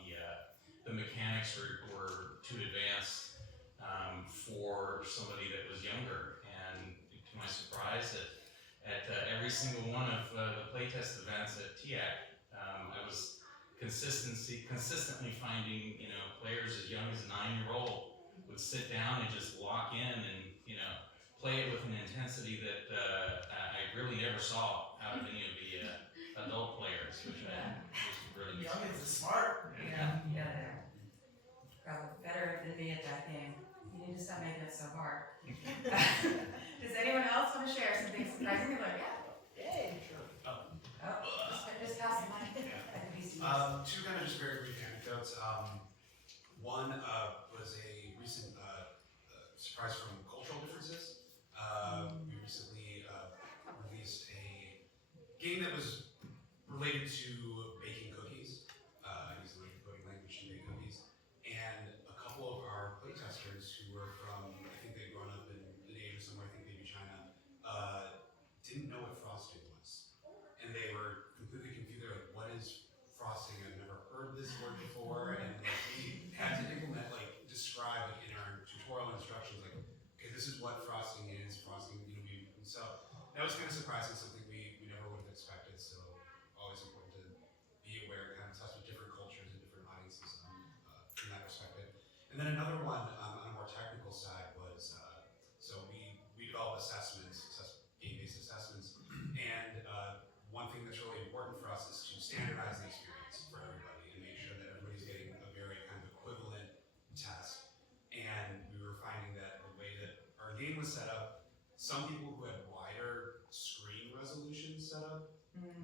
the mechanics were too advanced for somebody that was younger. And to my surprise, at every single one of the playtest events at TIAC, I was consistently finding players as young as a 9-year-old would sit down and just lock in and play it with an intensity that I really never saw out of any of the adult players, which I was really Young is smart. Yeah, they're probably better than me at that game. You need to stop making it so hard. Does anyone else want to share something surprising they learned? Yay. Sure. Just pass the mic. Two kind of just very brief anecdotes. One was a recent surprise from cultural differences. We recently released a game that was related to baking cookies, using the coding language to bake cookies. And a couple of our playtesters who were from, I think they'd grown up in Asia somewhere, I think maybe China, didn't know what frosting was. And they were completely confused. They're like, what is frosting? I've never heard this word before. And we had to implement, describe in our tutorial instructions, okay, this is what frosting is. Frosting, so that was kind of surprising, something we never would have expected. So always important to be aware and kind of test with different cultures and different audiences from that perspective. And then another one on a more technical side was, so we develop assessments, game-based assessments, and one thing that's really important for us is to standardize the experience for everybody and make sure that everybody's getting a very kind of equivalent test. And we were finding that the way that our game was set up, some people who had wider screen resolutions set up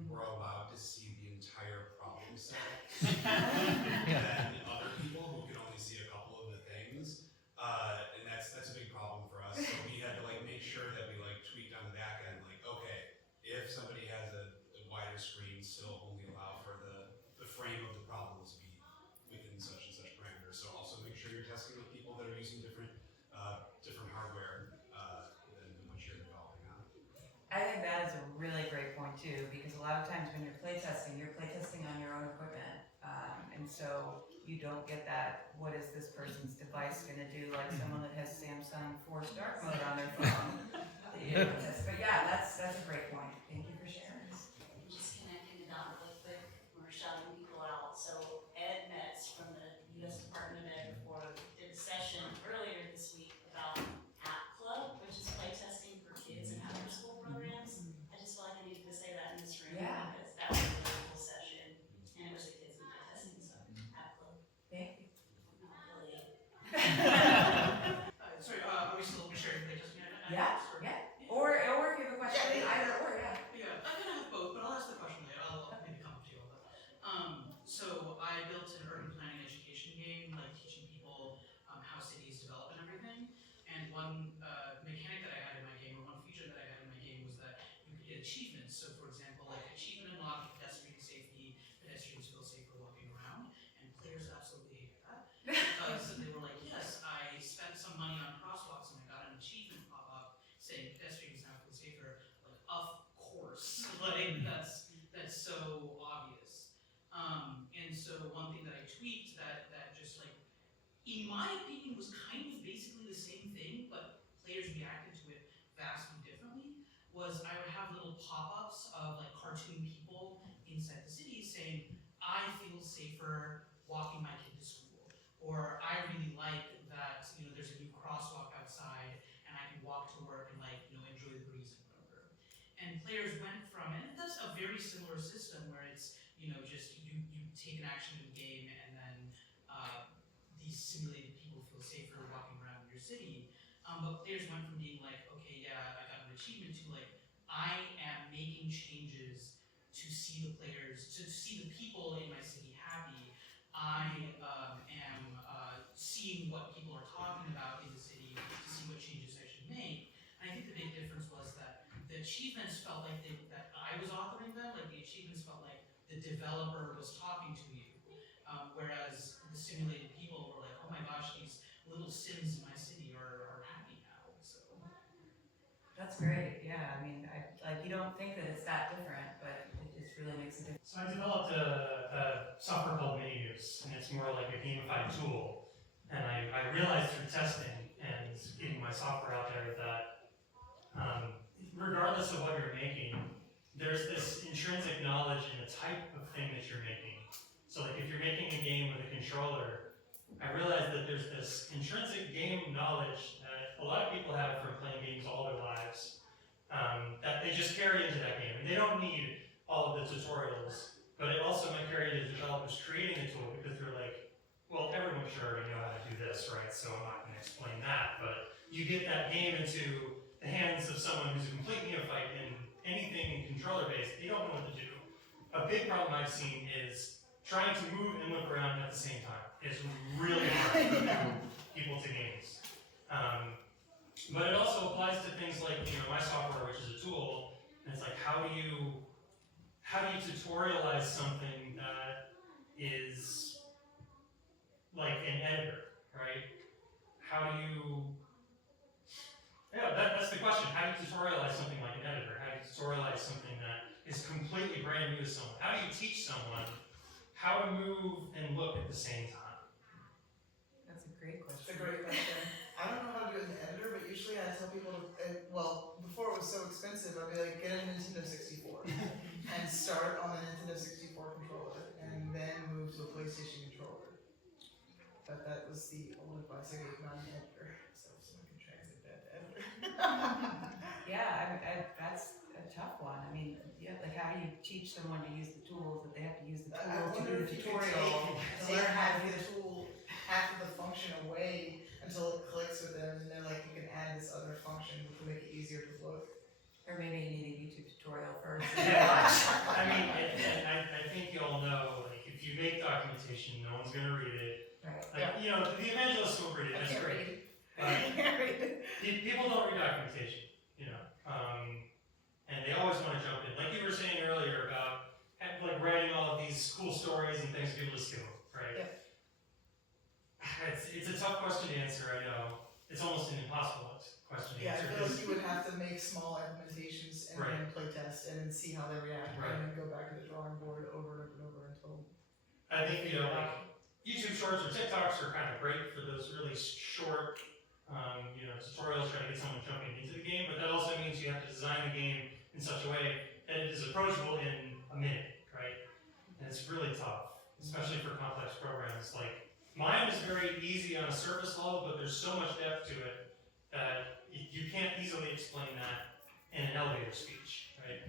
were allowed to see the entire problem set than other people who could only see a couple of the things. And that's a big problem for us. So we had to make sure that we tweaked on the back end, okay, if somebody has a wider screen, still only allow for the frame of the problem to be within such and such parameters. So also make sure you're testing with people that are using different hardware than what you're developing on. I think that is a really great point too, because a lot of times when you're playtesting on your own equipment, and so you don't get that, what is this person's device going to do, like someone that has Samsung Force Dark Mode on their phone. But yeah, that's a great point. Thank you for sharing. Just connecting the dot really quick, we're shouting people out. So Ed Metz from the U.S. Department of Ed did a session earlier this week about App Club, which is playtesting for kids and after school programs. I just feel like I needed to say that in this room, Yeah. because that was a really cool session, and it was the kids and playtesting, so App Club. Thank you. Not affiliated. Sorry, are we still sharing playtesting? Yeah. Or if you have a question, either or, yeah. Yeah, I kind of have both, but I'll ask the question later. I'll maybe come to you on that. So I built an urban planning education game, teaching people how cities develop and everything. And one mechanic that I had in my game, or one feature that I had in my game, was that you could get achievements. So for example, achievement unlocked pedestrian safety, pedestrians feel safer walking around, and players absolutely in my opinion, was kind of basically the same thing, but players reacted to it vastly differently. Was I would have little pop-ups of like cartoon people inside the city saying, I feel safer walking my kid to school, or I really like that there's a new crosswalk outside and I can walk to work and enjoy the breeze and whatever. And players went from, and that's a very similar system where it's just you take an action in the game and then these simulated people feel safer walking around in your city. But players went from being like, okay, yeah, I got an achievement to I am making changes to see the players, to see the people in my city happy. I am seeing what people are talking about in the city to see what changes I should make. And I think the big difference was that the achievements felt like that I was authoring them, like the achievements felt like the developer was talking to you. Whereas the simulated people were like, oh my gosh, these little Sims in my city are happy now. So That's great. Yeah, I mean, you don't think that it's that different, but it just really makes a difference. So I developed a software called Menus, and it's more like a gamified tool. And I realized through testing and getting my software out there that regardless of what you're making, there's this intrinsic knowledge in the type of thing that you're making. So like if you're making a game with a controller, I realized that there's this intrinsic game knowledge that a lot of people have from playing games all their lives, that they just carry into that game. And they don't need all of the tutorials, but it also might carry into developers creating the tool because they're like, well, everyone should already know how to do this, right? So I'm not going to explain that. But you get that game into the hands of someone who's a complete neophyte in anything controller-based, they don't know what to do. A big problem I've seen is trying to move and look around at the same time. It's really hard for people to games. But it also applies to things like my software, which is a tool, and it's like how do you tutorialize something that is like an editor, right? That's the question. How do you tutorialize something like an editor? How do you tutorialize something that is completely brand new to someone? How do you teach someone how to move and look at the same time? That's a great question. It's a great question. I don't know how to do it in the editor, but usually I tell people, before it was so expensive, I'd be like, get a Nintendo 64 and start on the Nintendo 64 controller and then move to a PlayStation controller. But that was the old advice I gave, not an editor, so someone can translate that to editor. Yeah, that's a tough one. I mean, yeah, like how do you teach someone to use the tools that they have to use the tools to do the tutorial? To learn how to do the tool, half of the function away until it clicks with them, and then you can add this other function which will make it easier to look. Or maybe you need a YouTube tutorial first. Yeah, I mean, I think you all know, like, if you make documentation, no one's gonna read it. Right. Like, the evangelists will read it, that's great. I can't read it. People don't read documentation, and they always want to jump in. Like you were saying earlier about like writing all of these cool stories and things people to skim, right? Yeah. It's a tough question to answer, I know. It's almost an impossible question to Yeah, I answer. feel like you would have to make small implementations and then play test and then see how they react Right. and then go back to the drawing board over and over until I think, like YouTube Shorts or TikToks are kind of great for those really short, tutorials trying to get someone jumping into the game, but that also means you have to design the game in such a way that it is approachable in a minute, right? And it's really tough, especially for complex programs. Like, mine is very easy on a surface level, but there's so much depth to it that you can't easily explain that in an elevator speech, right?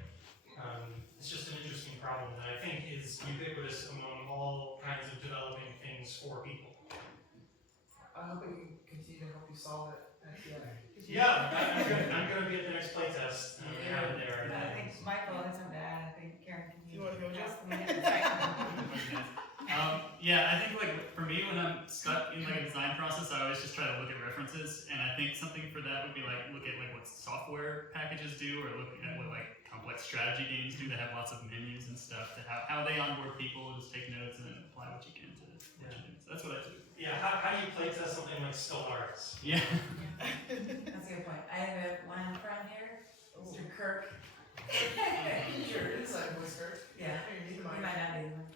It's just an interesting problem that I think is ubiquitous among all kinds of developing things for people. I hope we can continue to help you solve it. Yeah, I'm gonna be at the next playtest. We have it there. I think Michael has something to add. I think Karen can. You wanna go, Jeff? Yeah, I think for me when I'm stuck in a design process, I always just try to look at references, and I think something for that would be look at what software packages do, or look at what complex strategy games do that have lots of menus and stuff. To how they onboard people, just take notes and then apply what you can to what you do. So that's what I do. Yeah, how do you playtest something like Stellaris? Yeah. That's a good point. I have one from here, Mr. Kirk. Sure, it is like voice Kirk. Yeah. Here, you need the You mic. might not need one.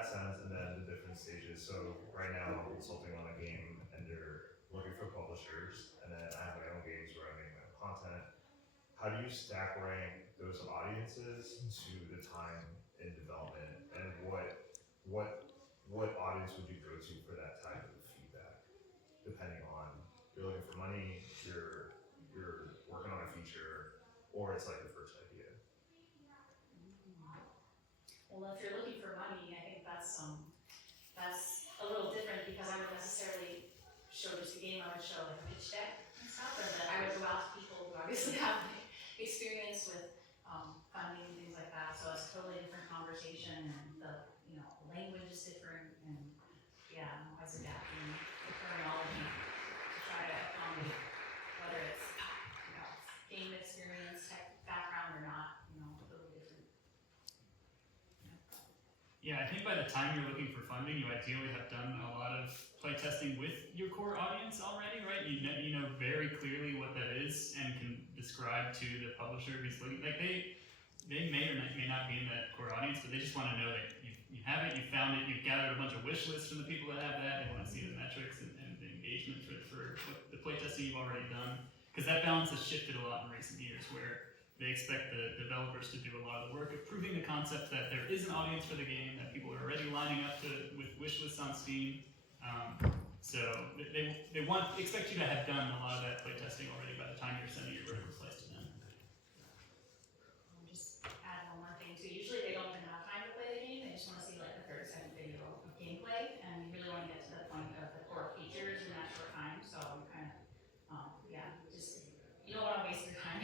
that sense, and then the different stages. So right now I'm consulting on a game, and they're looking for publishers, and then I have my own games where I make my own content. How do you stack rank those audiences to the time in development, and what audience would you go to for that type of feedback? Depending on, you're looking for money, you're working on a feature, or it's like your first idea. Well, if you're looking for money, I think that's a little different because I wouldn't necessarily show just a game. I would show like a pitch deck and stuff, and then I would go out to people who obviously have experience with funding and things like that. So it's a totally different conversation, and the language is different, and yeah, I'm always adapting the terminology to try to accommodate whether it's game experience, tech background or not. Totally different. Yeah, I think by the time you're looking for funding, you ideally have done a lot of playtesting with your core audience already, right? You know very clearly what that is and can describe to the publisher who's looking. Like they may or may not be in that core audience, but they just want to know that you have it, you found it, you've gathered a bunch of wish lists from the people that have that. They want to see the metrics and the engagement for the playtesting you've already done. Because that balance has shifted a lot in recent years, where they expect the developers to do a lot of the work of proving the concept that there is an audience for the game, that people are already lining up with wish lists on Steam. So they expect you to have done a lot of that playtesting already by the time you're sending your vertical slice to them. I'll just add one more thing too. Usually they don't even have time to play the game. They just want to see like a 30-second video of gameplay, and you really want to get to the point of the core features in that short time. So you kind of, you don't want to waste your time.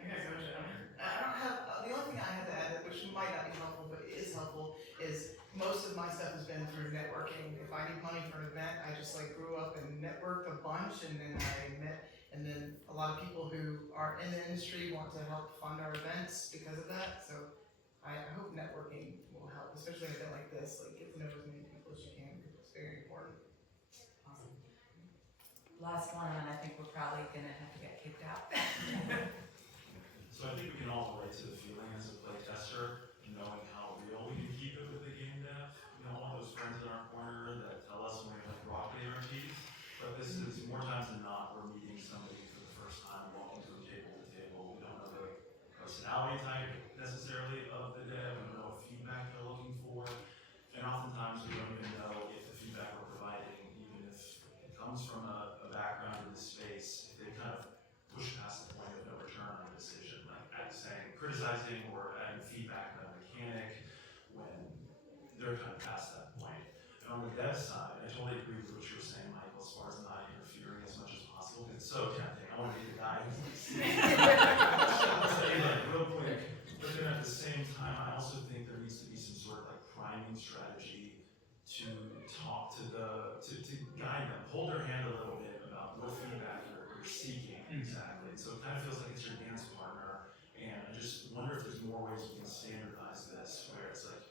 I gotta go, Jen. I don't have, the only thing I have to add, which might not be helpful, but is helpful, is most of my stuff has been through networking. If I need money for an event, I just grew up and networked a bunch, and then and then a lot of people who are in the industry want to help fund our events because of that. So I hope networking will help, especially in an event like this, get to know as many people as you can, because it's very important. Awesome. Last one, and I think we're probably gonna have to get kicked out. So I think we can all relate to the feeling as a playtester, knowing how real we can keep it with the game dev. All those friends in our corner that tell us when we have rock guarantees. But this is more times than not, we're meeting somebody for the first time, walking from table to table. We don't know the personality type necessarily of the dev. We don't know what feedback they're looking for. And oftentimes we don't even know if the feedback we're providing, even if it comes from a background in the space, if they kind of push past the point of no return on a decision, like saying, criticizing or adding feedback on a mechanic when they're kind of past that point. And on the dev side, I totally agree with what you were saying, Michael, as far as not interfering as much as possible. It's so tempting. I want to be the guy who's real quick. But then at the same time, I also think there needs to be some sort of priming strategy to talk to to guide them, hold their hand a little bit about what feedback you're seeking exactly. So it kind of feels like it's your dance partner, and I just wonder if there's more ways we can standardize this, where it's like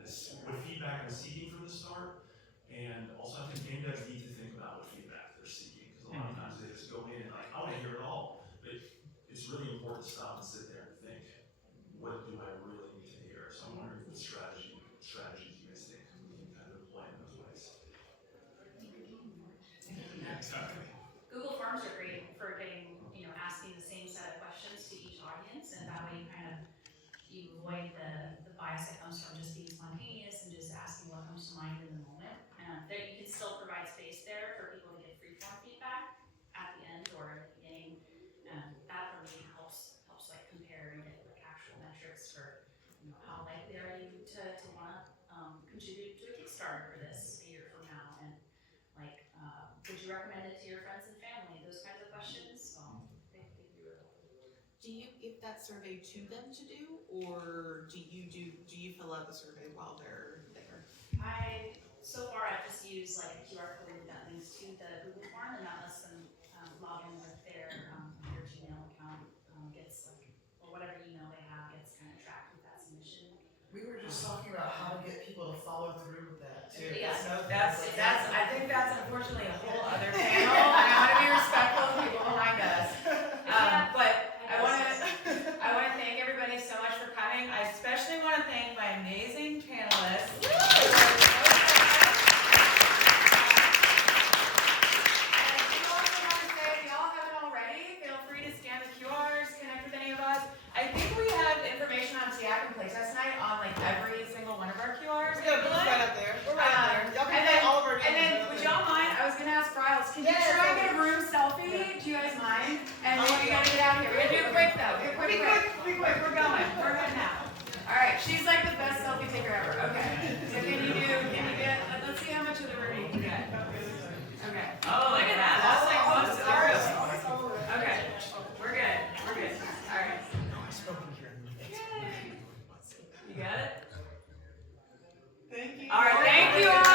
this, what feedback I'm seeking from the start, and also I think game devs need to think about what feedback they're seeking, because a lot of times they just go in and I want to hear it all, but it's really important to stop and sit there and think, what do I really need to hear? So I'm wondering what strategies you guys think we can kind of apply in those ways. Exactly. Google Forms are great for getting, asking the same set of questions to each audience, and that way you avoid the bias that comes from just being spontaneous and just asking what comes to mind in the moment. There you can still provide space there for people to get free-form feedback at the end or at the beginning, and that for me helps compare and get actual metrics for how likely are you to want to contribute to a Kickstarter for this a year from now, and would you recommend it to your friends and family? Those kinds of questions. So they can be really helpful. Do you give that survey to them to do, or do you fill out the survey while they're there? So far I've just used a QR code that links to the Google form, and that lets them log in with their Gmail account, or whatever email they have gets kind of tracked with that submission. We were just talking about how to get people to follow through with that too. Yeah, I think that's unfortunately a whole other panel, and I want to be respectful of people behind us. But I want to thank everybody so much for coming. I especially want to Yak and Playtest Night on like every single one of our QRs. We got a booth right up there. We're right up there. Y'all can play all of our games. And then, right up would there. y'all mind? I was gonna ask Briles, can you Yeah, try and yeah. get a room selfie? Do you guys mind? And then we gotta get out of here. We're gonna do it quick though. Be quick. We're going. We're heading out. All right. She's like the best selfie taker ever. Okay. So can you get? Let's see how much of the room you can get. Okay. Oh, look at that. That's like most of the room. Okay. We're good. All right. You got it? Thank you. All right. Thank you all.